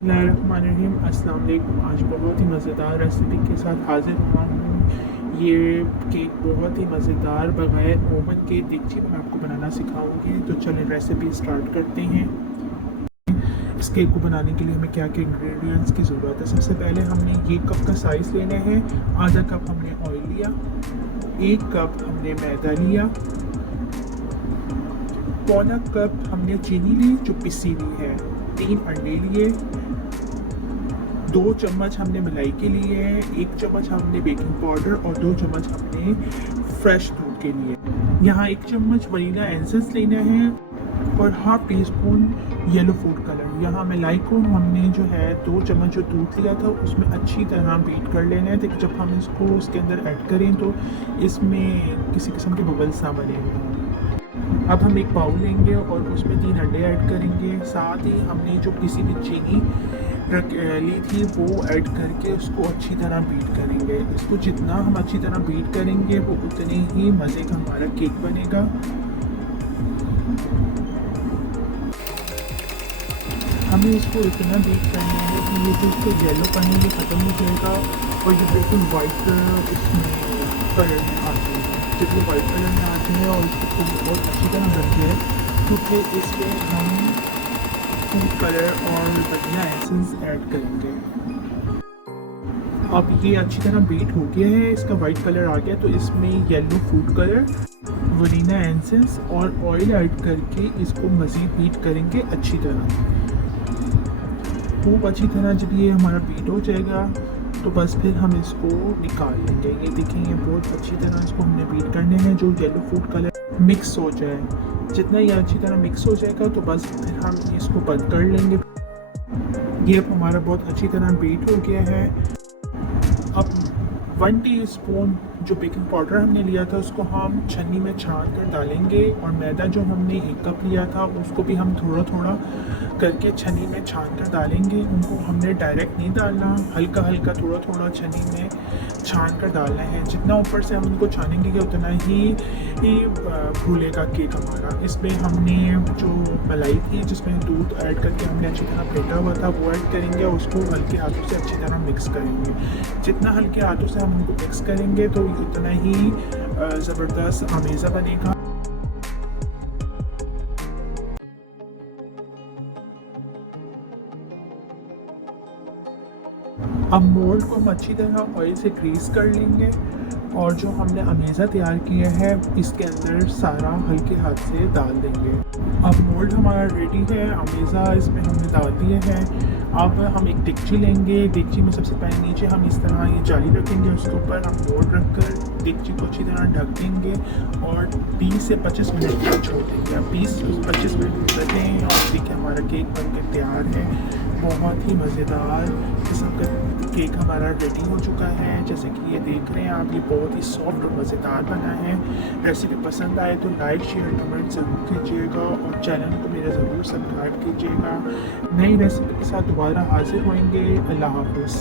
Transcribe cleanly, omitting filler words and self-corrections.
बिस्मिल्लाहिर्रहमानिर्रहीम। अस्सलाम वालेकुम। आज बहुत ही मज़ेदार रेसिपी के साथ हाज़िर हुआ हूँ। ये केक बहुत ही मज़ेदार बग़ैर ओवन के देगची में आपको बनाना सिखाऊंगी। तो चलिए रेसिपी स्टार्ट करते हैं। इस केक को बनाने के लिए हमें क्या क्या इंग्रेडिएंट्स की ज़रूरत है। सबसे पहले हमने ये कप का साइज़ लेना है। आधा कप हमने ऑयल लिया, 1 कप हमने मैदा लिया, पौना कप हमने चीनी ली जो पिसी हुई है, 3 अंडे लिए, 2 चम्मच हमने मलाई के लिए, 1 चम्मच हमने बेकिंग पाउडर और 2 चम्मच हमने फ्रेश दूध के लिए। यहाँ 1 चम्मच वनीला एसेंस लेना है और half tea spoon yellow food colour. यहाँ मलाई को हमने जो है 2 चम्मच जो दूध लिया था उसमें अच्छी तरह बीट कर लेना है ताकि जब हम इसको उसके अंदर ऐड करें तो इसमें किसी किस्म के बबल्स ना बने हों। अब हम एक बाउल लेंगे और उसमें 3 अंडे ऐड करेंगे। साथ ही हमने जो पिसी हुई चीनी ली थी वो ऐड करके उसको अच्छी तरह बीट करेंगे। इसको जितना हम अच्छी तरह बीट करेंगे वो उतने ही मज़े का हमारा केक बनेगा। हमें इसको इतना बीट करना है कि ये जो इसको येलो पानी ये ख़त्म हो जाएगा और ये बिल्कुल वाइट इसमें कलर में आ जाएगा। जब ये वाइट कलर में आ जाए और इसको बहुत अच्छी तरह बन जाए क्योंकि इसमें हम फूड कलर और वनीला एसेंस ऐड करेंगे। अब ये अच्छी तरह बीट हो गया है, इसका वाइट कलर आ गया तो इसमें yellow food colour, vanilla essence और ऑयल ऐड करके इसको मज़ीद बीट करेंगे अच्छी तरह। खूब अच्छी तरह जब ये हमारा बीट हो जाएगा तो बस फिर हम इसको निकाल लेंगे। ये देखेंगे बहुत अच्छी तरह इसको हमने बीट करने हैं जो येलो फूड कलर मिक्स हो जाए। जितना ये अच्छी तरह मिक्स हो जाएगा तो बस फिर हम इसको बंद कर लेंगे। ये अब हमारा बहुत अच्छी तरह बीट हो गया है। अब 1 टीस्पून जो बेकिंग पाउडर हमने लिया था उसको हम छन्नी में छान कर डालेंगे और मैदा जो हमने 1 कप लिया था उसको भी हम थोड़ा थोड़ा करके छन्नी में छान कर डालेंगे। उनको हमने डायरेक्ट नहीं डालना, हल्का हल्का थोड़ा थोड़ा छन्नी में छान कर डालना है। जितना ऊपर से हम उनको छानेंगे उतना ही फूलेगा केक हमारा। इसमें हमने जो मलाई थी जिसमें दूध ऐड करके हमने अच्छी तरह फेंटा हुआ था वो ऐड करेंगे और उसको हल्के हाथों से अच्छी तरह मिक्स करेंगे। जितना हल्के हाथों से हम उनको मिक्स करेंगे तो उतना ही ज़बरदस्त अमेज़ा बनेगा। अब मोल्ड को हम अच्छी तरह ऑयल से ग्रीस कर लेंगे और जो हमने अमेज़ा तैयार किया है इसके अंदर सारा हल्के हाथ से डाल देंगे। अब मोल्ड हमारा रेडी है, अमेज़ा इसमें हमने डाल दिए हैं। अब हम एक डेगची लेंगे, डेगची में सबसे पहले नीचे हम इस तरह ये जाली रखेंगे, उसके ऊपर हम मोल्ड रखकर डेगची को अच्छी तरह ढक देंगे और 20 से 25 मिनट तक छोड़ देंगे। अब 20 से 25 मिनट रखें और देखिए हमारा केक बनकर तैयार है। बहुत ही मज़ेदार किस्म का केक हमारा रेडी हो चुका है। जैसे कि ये देख रहे हैं आप, ये बहुत ही सॉफ्ट और मज़ेदार बना है। रेसिपी पसंद आए तो लाइक शेयर कमेंट ज़रूर कीजिएगा और चैनल को मेरा ज़रूर सब्सक्राइब कीजिएगा। नई रेसिपी के साथ दोबारा हाजिर होंगे। अल्लाह हाफ़िज़।